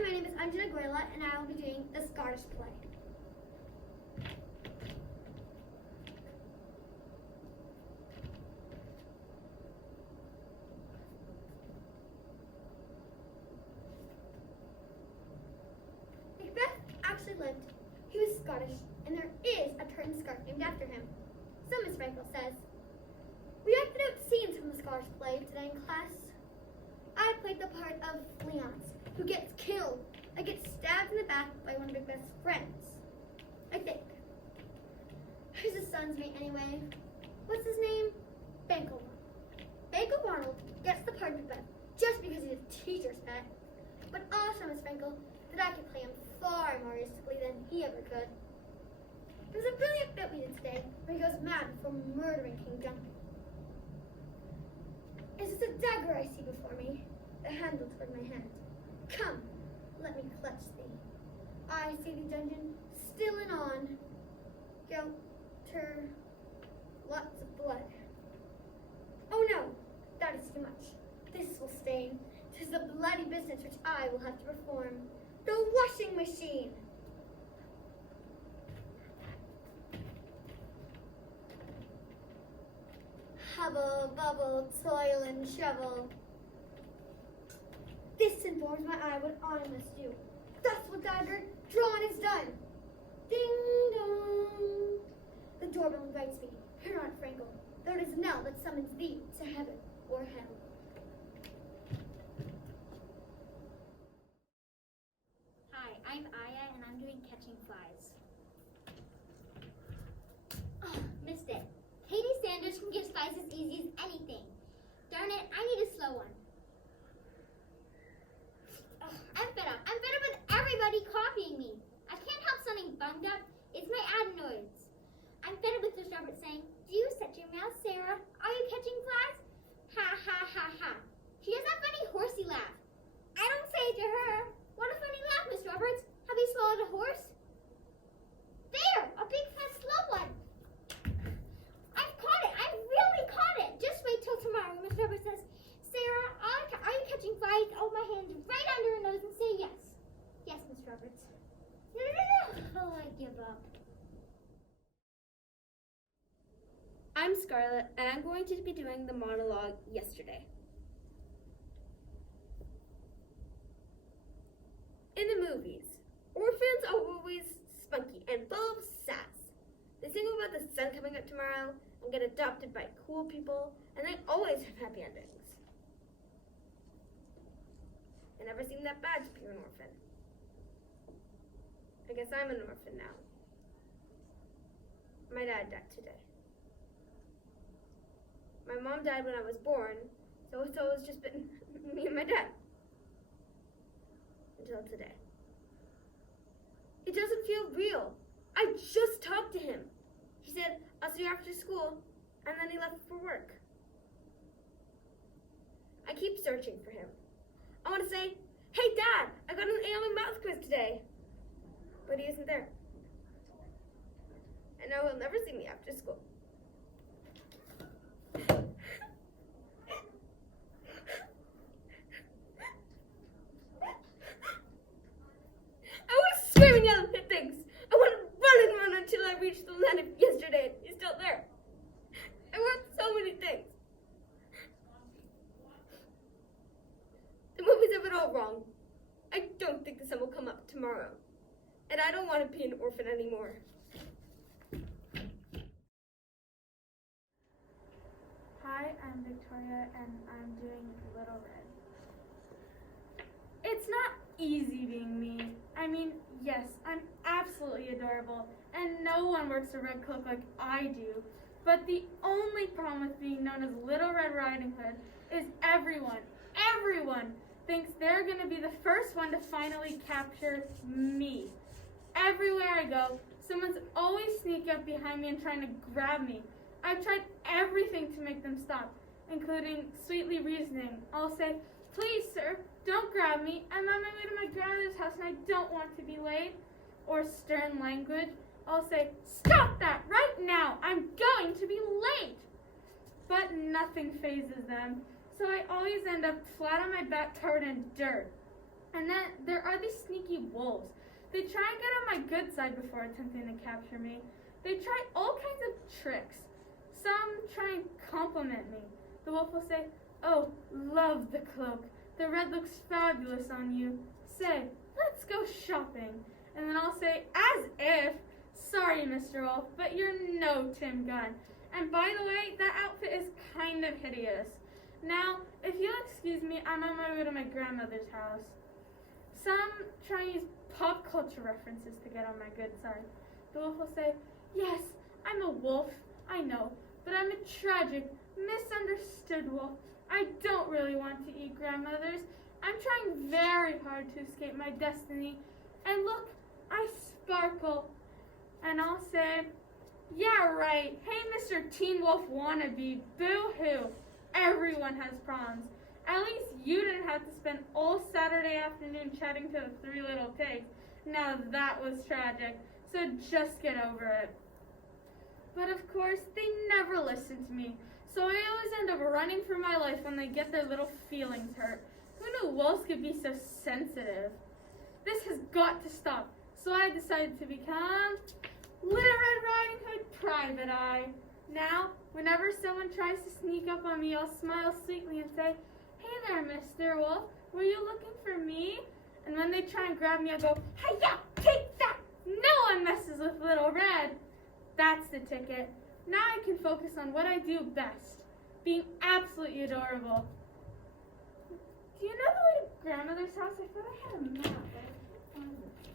Hi, my name is Anjana Guerla, and I will be doing the Scottish play. Macbeth actually lived. He was Scottish, and there is a turn scarf named after him. So Miss Frankel says, we acted out scenes from the Scottish play today in class. I played the part of Leonce, who gets killed. I get stabbed in the back by one of Macbeth's friends. I think. Who's his son's mate anyway? What's his name? Banquo. Banquo Arnold gets the part of Macbeth just because he's a teacher's pet. But also, Miss Frankel, that I could play him far more realistically than he ever could. There's a brilliant bit we did today where he goes mad before murdering King Duncan. Is this a dagger I see before me? The handle toward my hand. Come, let me clutch thee. I see thee, dungeon, still and on. Lots of blood. Oh no, that is too much. This will stain. 'Tis the bloody business which I will have to perform. The washing machine. Hubble, bubble, toil and shovel. This informs my eye what I must do. Thus with dagger drawn is done. Ding dong. The doorbell invites me. Hear not, Frankel, though it is a knell that summons thee to heaven or hell. Hi, I'm Aya, and I'm doing Catching Flies. Oh, missed it. Katie Sanders can catch flies as easy as anything. Darn it, I need a slow one. Ugh, I'm fed up. I'm fed up with everybody copying me. I can't help sounding bummed up. It's my adenoids. I'm fed up with Miss Roberts saying, do you set your mouth, Sarah? Are you catching flies? Ha, ha, ha, ha. She has that funny horsey laugh. I don't say it to her. What a funny laugh, Miss Roberts. Have you swallowed a horse? There, a big fat slow one. I've caught it. I've really caught it. Just wait till tomorrow when Miss Roberts says, Sarah, are you catching flies? Hold my hand right under her nose and say yes. Yes, Miss Roberts. Oh, I give up. I'm Scarlett, and I'm going to be doing the monologue yesterday. In the movies, orphans are always spunky and full of sass. They sing about the sun coming up tomorrow and get adopted by cool people, and they always have happy endings. It never seemed that bad to be an orphan. I guess I'm an orphan now. My dad died today. My mom died when I was born, so it's always just been me and my dad. Until today. It doesn't feel real. I just talked to him. He said, I'll see you after school, and then he left for work. I keep searching for him. I want to say, hey Dad, I got an A on my math quiz today. But he isn't there. And now he'll never see me after school. I want to scream and yell and hit things. I want to run until I reach the land of yesterday. He's still there. I want so many things. The movies have it all wrong. I don't think the sun will come up tomorrow. And I don't want to be an orphan anymore. Hi, I'm Victoria, and I'm doing Little Red. It's not easy being me. I mean, yes, I'm absolutely adorable, and no one works a red cloak like I do. But the only problem with being known as Little Red Riding Hood is everyone thinks they're going to be the first one to finally capture me. Everywhere I go, someone's always sneaking up behind me and trying to grab me. I've tried everything to make them stop, including sweetly reasoning. I'll say, please, sir, don't grab me. I'm on my way to my grandmother's house and I don't want to be late. Or stern language. I'll say, stop that right now. I'm going to be late. But nothing phases them, so I always end up flat on my back covered in dirt. And then there are these sneaky wolves. They try and get on my good side before attempting to capture me. They try all kinds of tricks. Some try and compliment me. The wolf will say, "Oh, love the cloak. The red looks fabulous on you. Say, let's go shopping." And then I'll say, as if, "Sorry, Mr. Wolf, but you're no Tim Gunn. And by the way, that outfit is kind of hideous. Now, if you'll excuse me, I'm on my way to my grandmother's house." Some try and use pop culture references to get on my good side. The wolf will say, "Yes, I'm a wolf, I know, but I'm a tragic, misunderstood wolf. I don't really want to eat grandmothers. I'm trying very hard to escape my destiny. And look, I sparkle." And I'll say, "Yeah, right. Hey, Mr. Teen Wolf wannabe, boo-hoo. Everyone has problems. At least you didn't have to spend all Saturday afternoon chatting to the three little pigs. Now that was tragic, so just get over it." But of course, they never listen to me, so I always end up running for my life when they get their little feelings hurt. Who knew wolves could be so sensitive? This has got to stop, so I decided to become Little Red Riding Hood Private Eye. Now, whenever someone tries to sneak up on me, I'll smile sweetly and say, "Hey there, Mr. Wolf, were you looking for me?" And when they try and grab me, I go, "Hi-ya, take that! No one messes with Little Red." That's the ticket. Now I can focus on what I do best, being absolutely adorable. Do you know the way to grandmother's house? I thought I had a map. But I can't find it.